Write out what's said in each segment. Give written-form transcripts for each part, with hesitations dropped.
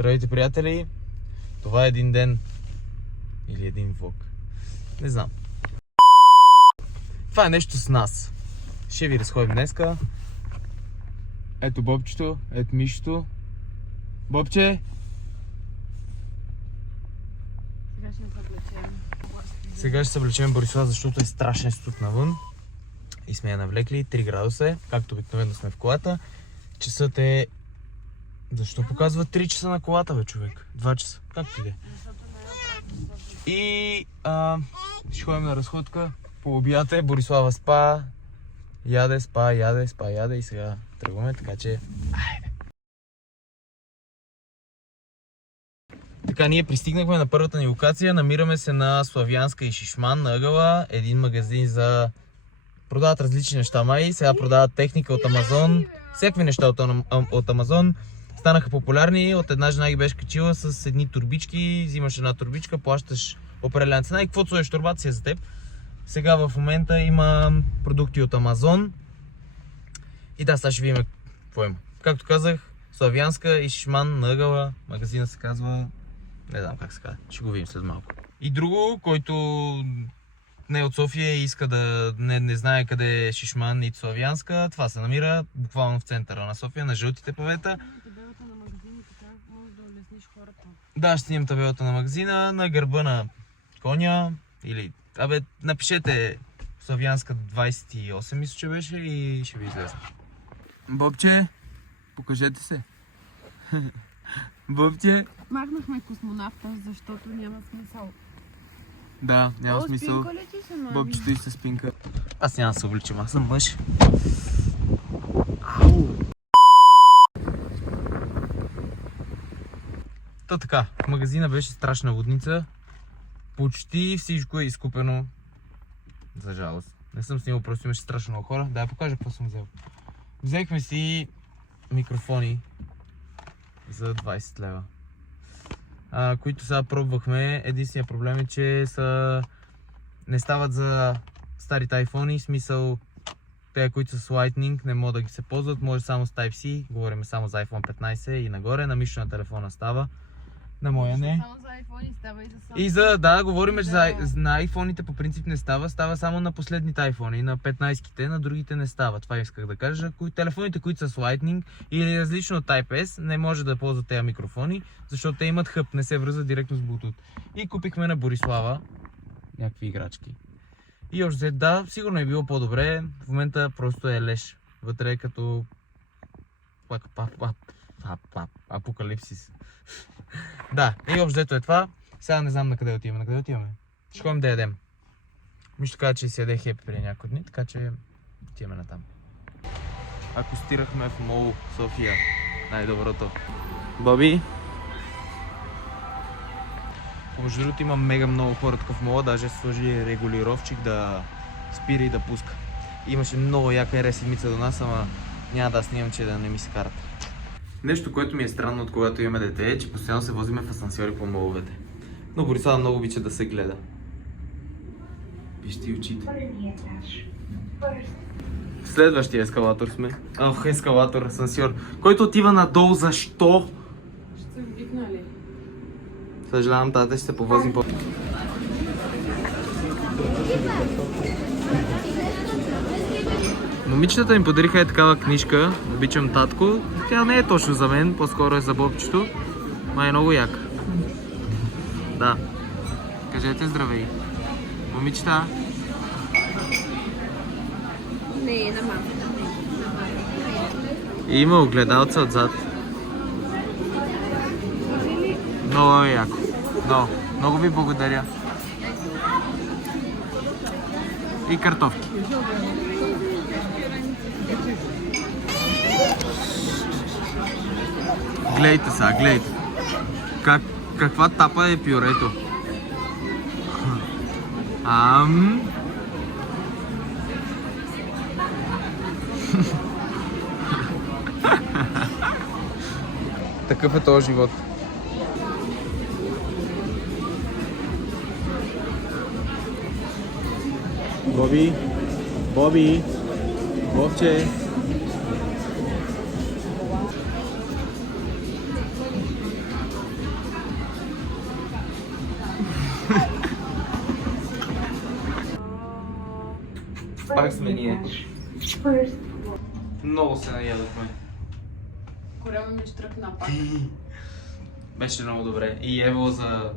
Здравейте, приятели! Това е един ден или един влог. Не знам. Това е нещо с нас. Ще ви разходим днеска. Ето Бобчето, ето Мишето. Бобче! Сега ще се облечем Борислав, защото е страшен студ навън. И сме я навлекли. 3 градуса е, както обикновено сме в колата. Часът е... Защо показва 3 часа на колата, бе, човек? 2 часа. Както иде. И ще ходим на разходка. По обяд е, Борислава спа. Яде, спа, яде и сега тръгваме, така че... Айде! Така, ние пристигнахме на първата ни локация. Намираме се на Славянска и Шишман на ъгъла. Един магазин за... Продават различни неща май. Сега продават техника от Амазон. Всякакви неща от Амазон. Станаха популярни. От една жена ги беше качила с едни турбички. Взимаш една турбичка, плащаш определена цена и каквото сложиш в турбата си е за теб. Сега в момента има продукти от Амазон. И да, сега ще видим какво има. Както казах, Славянска и Шишман на ъгъла. Магазина се казва... Не знам как се казва. Ще го видим след малко. И друго, който не е от София и иска да не знае къде е Шишман и Славянска, това се намира буквално в центъра на София, на жълтите павета. Табелата на магазина, така може да улесниш хората. Да, ще снимам табелата на магазина, на гърба на коня или... Абе, напишете Славянска 28, мисля, че беше и ще ви излезе. Бобче, покажете се. Бобче. Махнахме космонавта, защото няма смисъл. Да, няма смисъл. Спинка ли ти се, мами? Бобчето и се спинка. Аз няма да се обличам, аз съм мъж. Ау! Та така, в магазина беше страшна лудница. Почти всичко е изкупено. За жалост. Не съм снимал, просто имаше страшно много хора. Да я покажа какво съм взел. Взехме си микрофони за 20 лева. Които сега пробвахме. Единственият проблем е, че не стават за старите iPhone-и. В смисъл, те, които са с Lightning, не могат да ги се ползват. Може само с Type-C. Говорим само за iPhone 15 и нагоре. На Мишо на телефона става. На моя не. Само за iPhone става и за Samsung. И за, да, говорим, че на iPhone-ите по принцип не става. Става само на последните iPhone-и, на 15-ките, на другите не става. Това исках да кажа. Телефоните, които са с Lightning или различно от Type-S, не може да ползват тези микрофони, защото те имат хъб, не се връзват директно с Bluetooth. И купихме на Борислава някакви играчки. И още да, сигурно е било по-добре. В момента просто е леш. Вътре е като... апокалипсис. Да, и общото е това. Сега не знам на къде отиваме. На къде отиваме? Ще ходим да ядем. Мишто каза, че си яде хепи преди няколко дни, така че отиваме натам. Акостирахме в Мол София. Най-доброто. Боби? Между другото има мега много хора тук в Мола, даже сложи регулировчик да спира и да пуска. Имаше много яка R7 до нас, ама няма да снимам, че да не ми се карат. Нещо, което ми е странно от когато имаме дете е, че постоянно се возиме в асансьори по моловете. Но Борислава много обича да се гледа. Вижте и очите. Следващия ескалатор сме. Ескалатор, асансьор. Който отива надолу, защо? Ще се вдигнали. Съжалявам, тата, ще се повозим по... Момичетата ми подариха такава книжка, обичам татко. Тя не е точно за мен, по-скоро е за Бобчето. Ма е много яка. Да. Кажете здравей. Момичета. Не, на мама. И има огледалца отзад. Много е яко. Много ви благодаря. И картофки. Гледайте сега, гледайте. Каква тапа е пюрето. Такъв е този живот. Боби, Бобче. Пак сме ние. Много се наядохме. Корема ми штръкна пак. Беше много добре. И ево за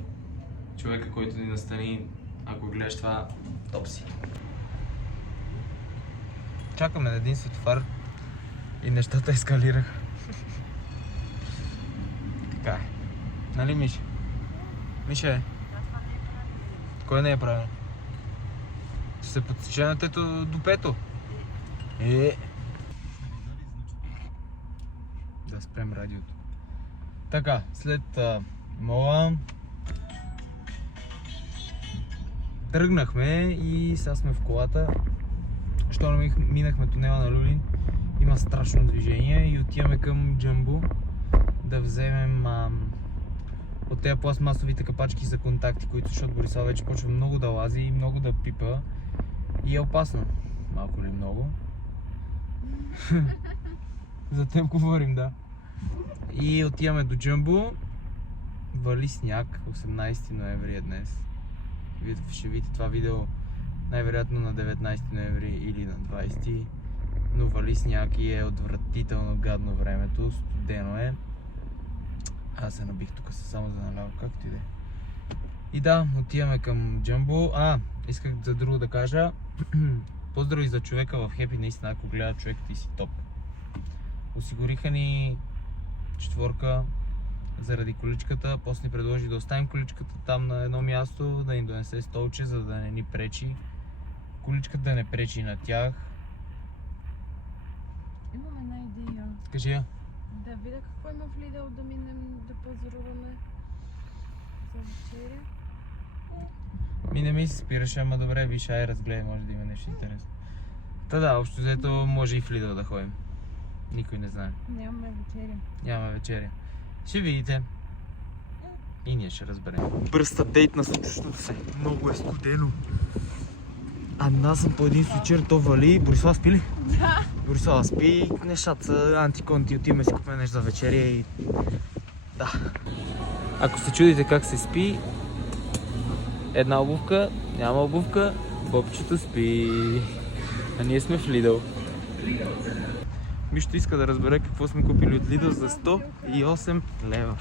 човека, който ни настани, ако гледаш това, топ си. Чакаме на един светофар и нещата ескалираха. Така е. Нали, Миша? Миша е. Кой не е правилно? Ще се подсече на тето до пето. Да спрем радиото. Така, след мола тръгнахме и сега сме в колата. Щом минахме тунела на Люлин, има страшно движение и отиваме към Джамбу да вземем от тези пластмасовите капачки за контакти, които, защото Борислав вече почва много да лази и много да пипа и е опасно. Малко или много. За теб говорим, да. И отиваме до Джамбу. Вали сняг, 18 ноември е днес. Ще видите това видео най-вероятно на 19 ноември или на 20. Но вали сняг и е отвратително гадно времето, студено е. Аз се набих тук само за наляво, както и да е. И да, отиваме към Джамбу. Исках за друго да кажа. Поздрави за човека в Хепи, наистина, ако гледа човек, ти си топ. Осигуриха ни 4 заради количката, после ни предложи да оставим количката там на едно място, да ни донесе столче, за да не ни пречи. Количката да не пречи на тях. Имам една идея. Кажи я. Да видя какво има в Lidl, да минем да пазаруваме за вечеря. Не ми се спираше, ама добре, виж, разгледай, може да има нещо интересно. Та да, общо взето може и в Lidl да ходим. Никой не знае. Нямаме вечеря. Няма вечеря. Ще видите. И ние ще разберем. Бърз апдейт на случващото се. Много е студено. Аз съм по един случай, то вали. Борислав спи ли? Да. Борислав спи. Нещата са антиконти. Отиваме си купим нещо за вечеря и... Да. Ако се чудите как се спи, една обувка, няма обувка, Бобчето спи. А ние сме в Lidl. Мишто иска да разбере какво сме купили от Lidl за 108 лева.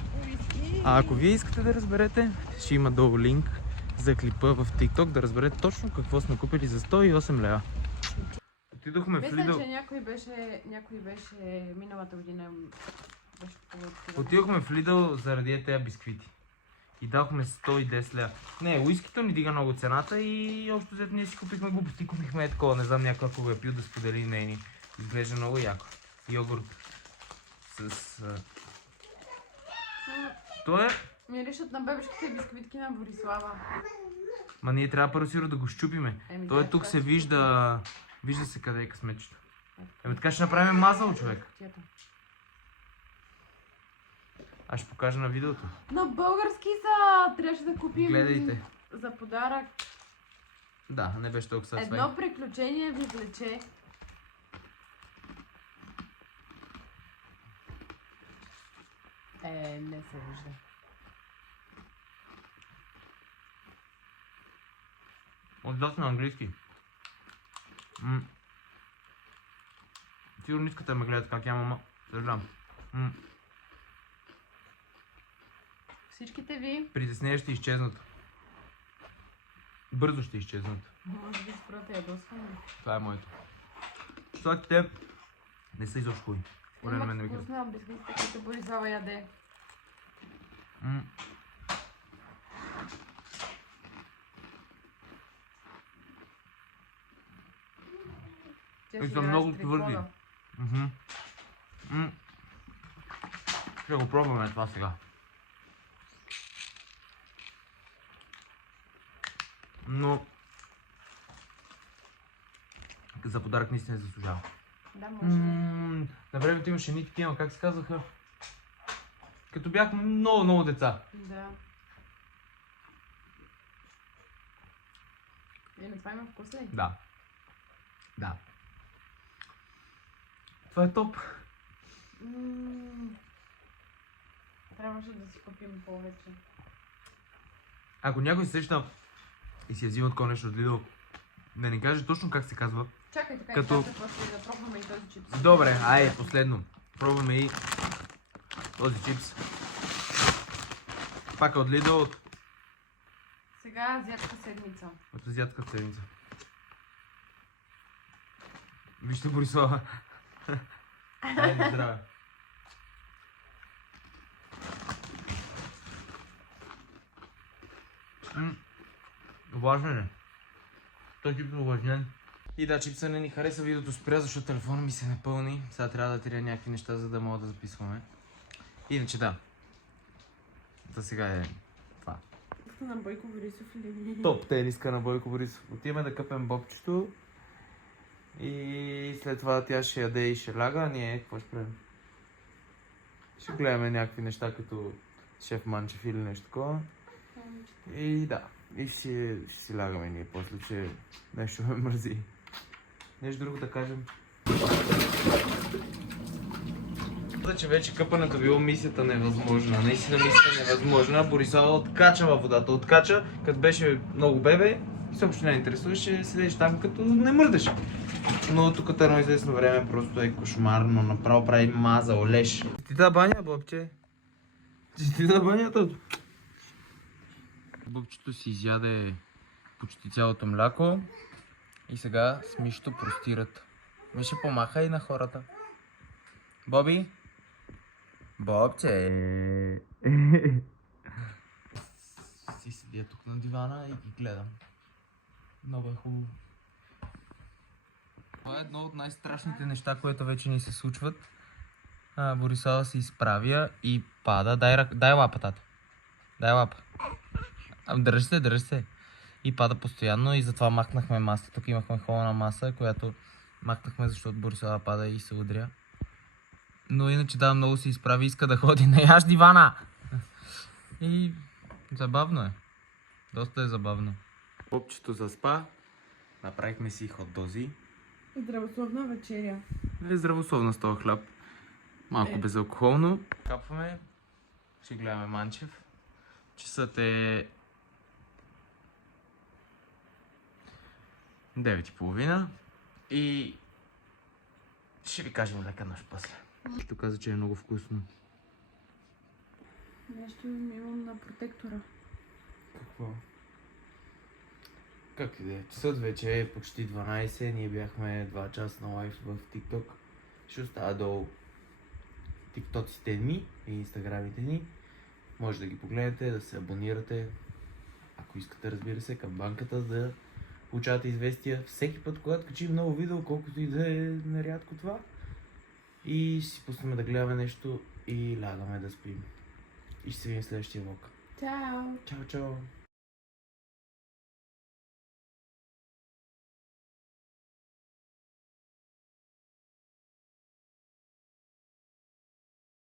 А ако вие искате да разберете, ще има долу линк за клипа в TikTok да разберете точно какво сме купили за 108 лева. Отидохме в Мисля, Lidl. че някой беше миналата година. Отидохме в Lidl заради тези бисквити. И дахме 110 лева. Не, уискито ни дига много цената и общо взето ние си купихме глупости. Купихме такова, не знам някой ако го е пил да сподели нейни. Изглежда много яко. Йогурт с... То е... Миришат на бебешките бисквитки на Борислава. Ма ние трябва първо сиро да го щупиме. То е тук се вижда... Вижда се къде е късметчето. Така ще направим мазал, човек. Аз ще покажа на видеото. На български са! Трябваше да купим... Гледайте. За подарък. Да, не беше толкова съвсем. Едно приключение ви влече. Не се вижда. Отдат на английски. Сигурно искате да ме гледат как я мама. Съжалявам. Всичките ви. Притеснения ще изчезнат. Бързо ще изчезнат. Може би спрате ядосване. Това е моето. Сладките не са изобщо хубави. Според мен не ми харесват. Вкусна бисквитите, които Борислава яде. И са много твърди. Ще го пробваме това сега. Но за подарък наистина не заслужава. Да, може. На времето имаше едни такива, как се казаха? Като бяхме много деца. Да. На това има вкус ли? Да. Да. Това е топ. Трябваше да си купим повече. Ако някой се сеща и си я взима такова нещо от Lidl, да ни каже точно как се казва. Чакай, така Като- и после да пробваме и този чипс. Добре, ай, последно. Пробваме и този чипс. Пак е от Lidl, Сега азиатска седмица. от азиатската седмица. Вижте Борислава. Айде, здраве. Влажен е. Той чипс е увлажнен. И да, чипса не ни хареса, видеото спря, защото телефона ми се напълни. Сега трябва да трия някакви неща, за да мога да записваме. Иначе да. За сега е това. На Бойко Борисов ли? Топ тениска на Бойко Борисов. Отиваме да къпем бобчето. И след това тя ще яде и ще ляга, а ние какво ще правим? Ще гледаме някакви неща като Шеф Манчев или нещо такова. И да, и ще си лягаме ние после, че нещо ме мързи. Нещо друго да кажем. Че вече къпането било мисията невъзможна. Наистина мисията невъзможна. Борислава откача във водата. Откача, като беше много бебе и съобщо не интересуваше, седеш там като не мърдаш. Но тук едно известно време просто е кошмарно. Направо прави маза, олеш. Честита баня, бобче. Честита баня, тото. Бобчето си изяде почти цялото мляко и сега с Мишто простират. Миша, помаха и на хората. Боби? Бобче! Си седя тук на дивана и ги гледам. Много е хубаво. Това е едно от най-страшните неща, което вече ни се случват. Борислава се изправя и пада. Дай лапа, тато. Дай лапа. Дръж се. И пада постоянно и затова махнахме масата. Тук имахме холна маса, която махнахме, защото Борислава пада и се удря. Но иначе да, много се изправи, иска да ходи на яш дивана. И забавно е. Доста е забавно. Попчето заспа. Направихме си хот-дози. Здравословна вечеря. Е здравословна с този хляб. Малко безалкохолно. Капваме. Ще гледаме Манчев. Часът е 9:30 и ще ви кажем лека нощ после. Ще каза, че е много вкусно. Нещо имам на протектора. Какво? Как и да е? Часът вече е почти 12. Ние бяхме 2 часа на лайв в TikTok. Ще остава долу тиктоците ми и инстаграмите ни. Може да ги погледнете, да се абонирате. Ако искате, разбира се, към банката, да получавате известия всеки път, когато качим ново видео, колкото и да е нерядко това. И ще си пуснем да гледаме нещо и лягаме да спим. И ще се видим в следващия влог. Чао! Чао, чао!